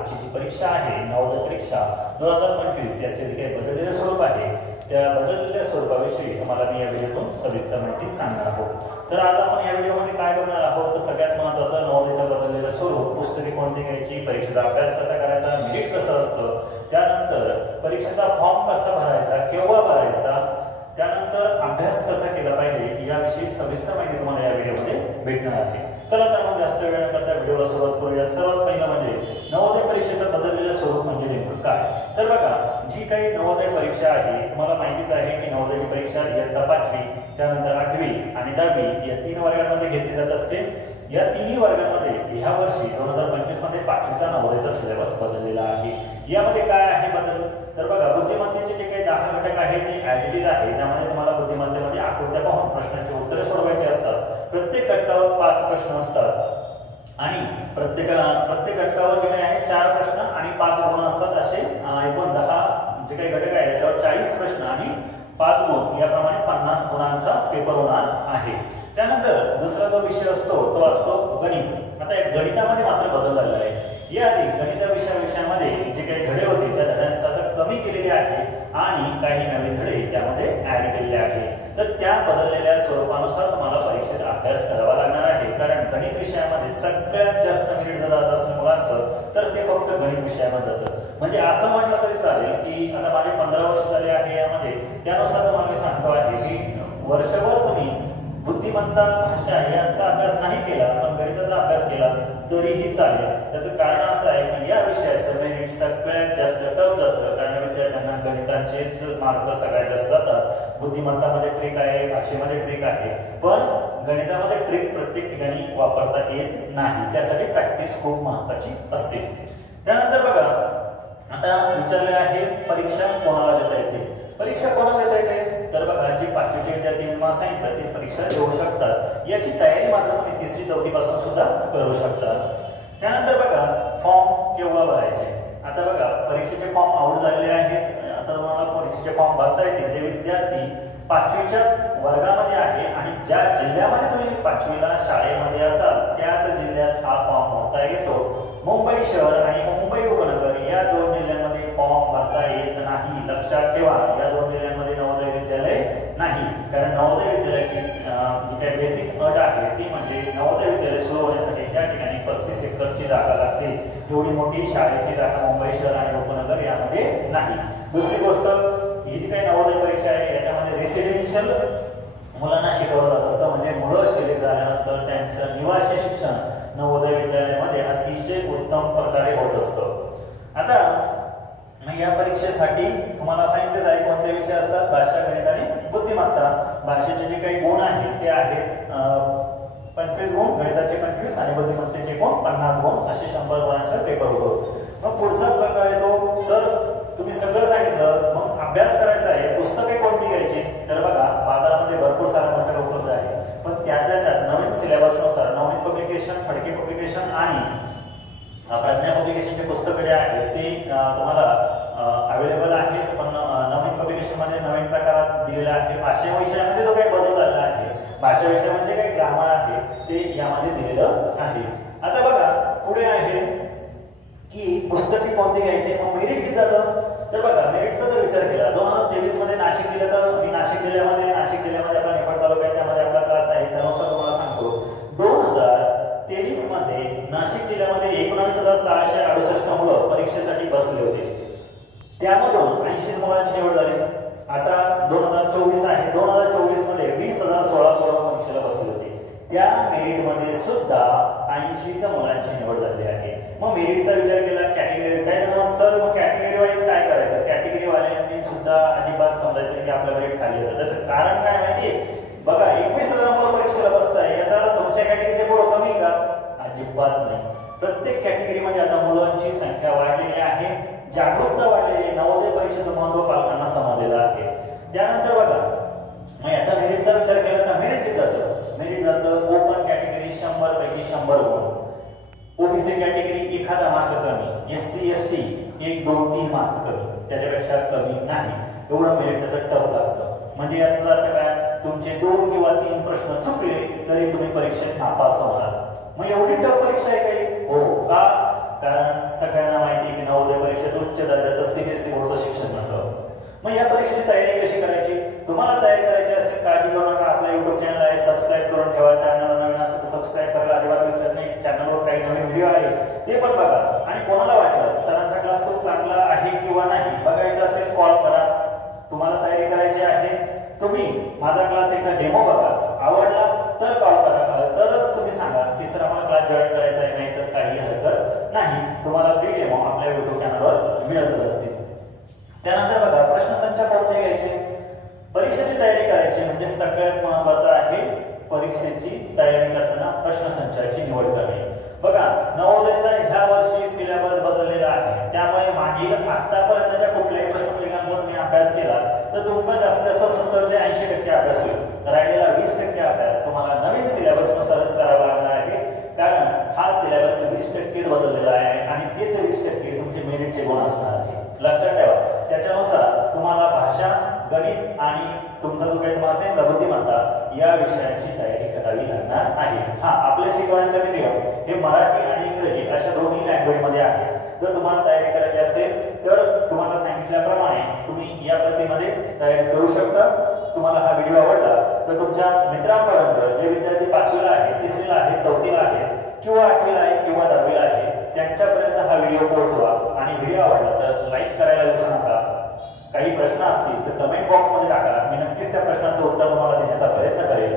आजची जी परीक्षा आहे नवोदय परीक्षा 2025 याचे जे काही बदललेले स्वरूप आहे त्या बदललेल्या स्वरूपाविषयी तुम्हाला मी या व्हिडिओतून सविस्तर माहिती सांगणार आहोत। तर आज आपण या व्हिडिओमध्ये काय बघणार आहोत तर सगळ्यात महत्त्वाचं नवोदयचं बदललेलं स्वरूप, पुस्तके कोणती घ्यायची, परीक्षेचा अभ्यास कसा करायचा, मेरिट कसं असतं, त्यानंतर परीक्षेचा फॉर्म कसा भरायचा, केव्हा भरायचा, त्यानंतर अभ्यास कसा केला पाहिजे याविषयी सविस्तर माहिती तुम्हाला या व्हिडिओमध्ये भेटणार आहे। चला तर मग जास्त वेळ न करता व्हिडिओला सुरुवात करूया। सर्वात पहिलं म्हणजे नवोदय परीक्षेचं बदललेलं स्वरूप म्हणजे नेमकं काय। तर बघा, जी काही नवोदय परीक्षा आहे तुम्हाला माहितीच आहे की नवोदयची परीक्षा इयत्ता 5वी, त्यानंतर 8वी आणि 10वी या 3 वर्गांमध्ये घेतली जात असते। या तिन्ही वर्गांमध्ये ह्या वर्षी 2025 मध्ये 5वीचा नवोदयचा सिलेबस बदललेला आहे। यामध्ये काय आहे बदल तर बघा, बुद्धिमत्तेचे जे काही 10 घटक आहेत ते ॲज इट इज आहे। त्यामुळे तुम्हाला बुद्धिमत्तेमध्ये आकृत्या पाहून प्रश्नांची उत्तरे सोडवायची असतात। प्रत्येक घटकावर 5 प्रश्न असतात आणि प्रत्येक घटकावर जे काही आहे 4 प्रश्न आणि 5 गुण असतात। असे एकूण 10 जे काही घटक आहे त्याच्यावर 40 प्रश्न आणि 5 गुण याप्रमाणे 50 गुणांचा पेपर होणार आहे। त्यानंतर दुसरा जो विषय असतो तो असतो गणित। आता गणितामध्ये मात्र बदल झालेला आहे। याआधी गणित विषयामध्ये जे काही धडे होते त्या धड्यांचा आता कमी केलेले आहे आणि काही नवीन धडे त्यामध्ये ऍड केलेले आहे। तर त्या बदललेल्या स्वरूपानुसार तुम्हाला परीक्षेत अभ्यास करावा लागणार आहे। कारण गणित विषयामध्ये सगळ्यात जास्त मेरिट जर जात असेल मुलांचं तर ते फक्त गणित विषयामध्ये जातं। म्हणजे असं म्हटलं तरी चालेल की आता माझे 15 वर्ष झाले आहे यामध्ये, त्यानुसार तुम्हाला मी सांगतो आहे की वर्षभर तुम्ही बुद्धिमत्ता, भाषा यांचा अभ्यास नाही केला पण गणिताचा अभ्यास केला तरीही चालेल। त्याचं कारण असं आहे की या विषयाचं मेरिट सगळ्यात जास्त टफ जातं, कारण विद्यार्थ्यांना गणिताचेच मार्क सगळ्यात जास्त जातात। बुद्धिमत्तामध्ये ट्रिक आहे, भाषेमध्ये ट्रिक आहे, पण गणितामध्ये ट्रिक प्रत्येक ठिकाणी वापरता येत नाही। त्यासाठी प्रॅक्टिस खूप महत्त्वाची असते। त्यानंतर बघा, आता विचारले आहे परीक्षा कोणाला देता येते। परीक्षा कोणाला देता येते तर बघा, जी 5वीचे विद्यार्थी मला सांगितलं ते परीक्षा देऊ शकतात। याची तयारी मात्र तुम्ही 3री 4थी पासून सुद्धा करू शकतात। त्यानंतर बघा, फॉर्म केव्हा भरायचे। आता बघा, परीक्षेचे फॉर्म आउट झालेले आहेत। आता तुम्हाला परीक्षेचे फॉर्म भरता येतील ते विद्यार्थी 5वीच्या वर्गामध्ये आहे आणि ज्या जिल्ह्यामध्ये तुम्ही 5वीला शाळेमध्ये असाल त्याच जिल्ह्यात हा फॉर्म भरता येतो। मुंबई शहर आणि मुंबई उपनगर या 2 जिल्ह्यांमध्ये फॉर्म भरता येत नाही। लक्षात ठेवा, या 2 जिल्ह्यांमध्ये नवोदय विद्यालय नाही, कारण नवोदय विद्यालयाची जी काही बेसिक अट आहे ती म्हणजे नवोदय विद्यालय सुरू होण्यासाठी त्या ठिकाणी 35 एकरची जागा लागते। एवढी मोठी शाळेची जागा मुंबई शहर आणि उपनगर यामध्ये नाही। दुसरी गोष्ट, ही जी काही नवोदय परीक्षा आहे याच्यामध्ये रेसिडेन्शियल मुलांना शिकवलं जात असतं, म्हणजे मुलं शिक्षित झाल्यानंतर त्यांचं निवासी शिक्षण नवोदय विद्यालयामध्ये अतिशय उत्तम प्रकारे होत असतं। आता या परीक्षेसाठी तुम्हाला सांगितलं जाईल कोणते विषय असतात, भाषा, गणित आणि बुद्धिमत्ता। भाषेचे जे काही गुण आहेत ते आहेत 25 गुण, गणिताचे 25 आणि बुद्धिमत्तेचे गुण 50 गुण, असे 100 गुणांचा पेपर होतो। मग पुढचा प्रकार येतो, सर तुम्ही सगळं सांगितलं, मग अभ्यास करायचा आहे, पुस्तके कोणती घ्यायची। तर बघा, बाजारामध्ये भरपूर सारे मटेरियल उपलब्ध आहे, पण त्यातल्या त्यात नवीन सिलेबसनुसार नवनीत पब्लिकेशन, फडके पब्लिकेशन आणि प्रज्ञा पब्लिकेशनचे पुस्तकं जे आहेत ते तुम्हाला अवेलेबल आहेत। पण नवीन पब्लिकेशनमध्ये नवीन प्रकारात दिलेला आहे। भाषा विषयामध्ये जो काही बदल झाला आहे, भाषा विषयामध्ये काही ग्रामर आहे ते यामध्ये दिलेलं आहे। आता बघा, पुढे आहे की पुस्तके कोणती घ्यायची, मग मेरिट किती जातं। तर बघा, मेरिटचा जर विचार केला 2023 मध्ये नाशिक जिल्ह्याचा, मी नाशिक जिल्ह्यामध्ये आपला निफाड तालुका आहे त्यामध्ये आपला क्लास आहे, त्यानुसार तुम्हाला सांगतो 2023 मध्ये नाशिक जिल्ह्यामध्ये 19,668 मुलं परीक्षेसाठी बसले होते। त्यामधून 80 मुलांची निवड झाली। आता 2024 आहे, 2024 मध्ये 20,016 मुलं परीक्षेला बसले होते। त्या मेरिट मध्ये सुद्धा 80 मुलांची निवड झाली आहे। मग मेरिटचा विचार केला, कॅटेगरी काय जण सर मग कॅटेगरी वाईज काय करायचं, कॅटेगरी वाल्यांनी सुद्धा अजिबात समजायचं की आपलं मेरिट खाली येतं। त्याचं कारण काय माहिती, बघा 21,000 मुलं परीक्षेला बसताय, याचा अर्थ तुमच्या कॅटेगरीचे पोरं कमी का, अजिबात नाही। प्रत्येक कॅटेगरीमध्ये आता मुलांची संख्या वाढलेली आहे, जागरूकता वाढलेली, नवोदय परीक्षेचं महत्त्व पालकांना समजलेलं आहे। त्यानंतर बघा, मग याचा मेरिटचा विचार केला तर मेरिट किती जातं, मेरिट जातं ओपन कॅटेगरी 100 पैकी 100 गुण, ओबीसी कॅटेगरी एखादा मार्क कमी, एससी एसटी 1 2 3 मार्क कमी, त्याच्यापेक्षा कमी नाही, एवढं मेरिट त्याचं टफ लागतं। म्हणजे याचा अर्थ काय, तुमचे 2 किंवा 3 प्रश्न चुकले तरी तुम्ही परीक्षेत नापास होणार। मग एवढी टफ परीक्षा आहे काही, हो का, कारण सगळ्यांना माहिती आहे की नवोदय परीक्षेत उच्च दर्जाचं सीबीएसई बोर्डचं शिक्षण मिळतं. मग या परीक्षेची तयारी कशी करायची? तुम्हाला तयारी करायची असेल काळजी करू नका. आपला युट्यूब चॅनल आहे, सबस्क्राईब करून ठेवा. चॅनल नवीन असेल तर सबस्क्राईब करायला अजिबात विसरत नाही. चॅनलवर काही नवीन व्हिडिओ आहे ते पण बघा. आणि कोणाला वाटलं सरांचा क्लास खूप चांगला आहे किंवा नाही बघायचं असेल कॉल करा. तुम्हाला तयारी करायची आहे, तुम्ही माझा क्लास एकदा डेमो बघा, आवडला तर कॉल करा. तरच तुम्ही सांगा की सर आम्हाला क्लास जॉईन करायचा आहे, नाही तर काही हरकत नाही. तुम्हाला फ्री डेमो आपल्या युट्यूब चॅनलवर मिळतच असतील. त्यानंतर बघा प्रश्नसंच कोणते घ्यायचे? परीक्षेची तयारी करायची म्हणजे सगळ्यात महत्वाचं आहे परीक्षेची तयारी करताना प्रश्नसंचाची निवड करणे. बघा नवोदयचा ह्या वर्षी सिलेबस बदललेला आहे, त्यामुळे मागील आतापर्यंतच्या कुठल्याही प्रश्नपत्रिकांचा जर मी अभ्यास केला तर तुमचा जास्तीत जास्त 70 ते 80% अभ्यास होईल. राहिलेला 20% अभ्यास तुम्हाला नवीन सिलेबस नुसारच करावा लागणार आहे, कारण हा सिलेबस 20% बदललेला आहे आणि तेच 20% तुमचे मेरिटचे गुण असणार आहे. लक्षात ठेवा. त्याच्यानुसार तुम्हाला भाषा, गणित आणि तुमचा जो काही तुम्हाला असेल बुद्धिमत्ता या विषयांची तयारी करावी लागणार आहे. हा आपल्या शिकवण्यासाठी नियम हे मराठी आणि इंग्रजी अशा दोन्ही लँग्वेज मध्ये आहे. जर तुम्हाला तयारी करायची असेल तर तुम्हाला सांगितल्याप्रमाणे तुम्ही या पद्धतीमध्ये तयारी करू शकता. तुम्हाला हा व्हिडिओ आवडला तर तुमच्या मित्रांपर्यंत जे विद्यार्थी 5वीला आहे, 3रीला आहे, 4थीला आहे किंवा 8वीला आहे किंवा 10वीला आहे त्यांच्यापर्यंत हा व्हिडिओ पोहोचवा. आणि व्हिडिओ आवडला तर लाईक करायला विसरू नका. काही प्रश्न असतील तर कमेंट बॉक्स मध्ये टाका. मी नक्कीच त्या प्रश्नाचं उत्तर तुम्हाला देण्याचा प्रयत्न करेन.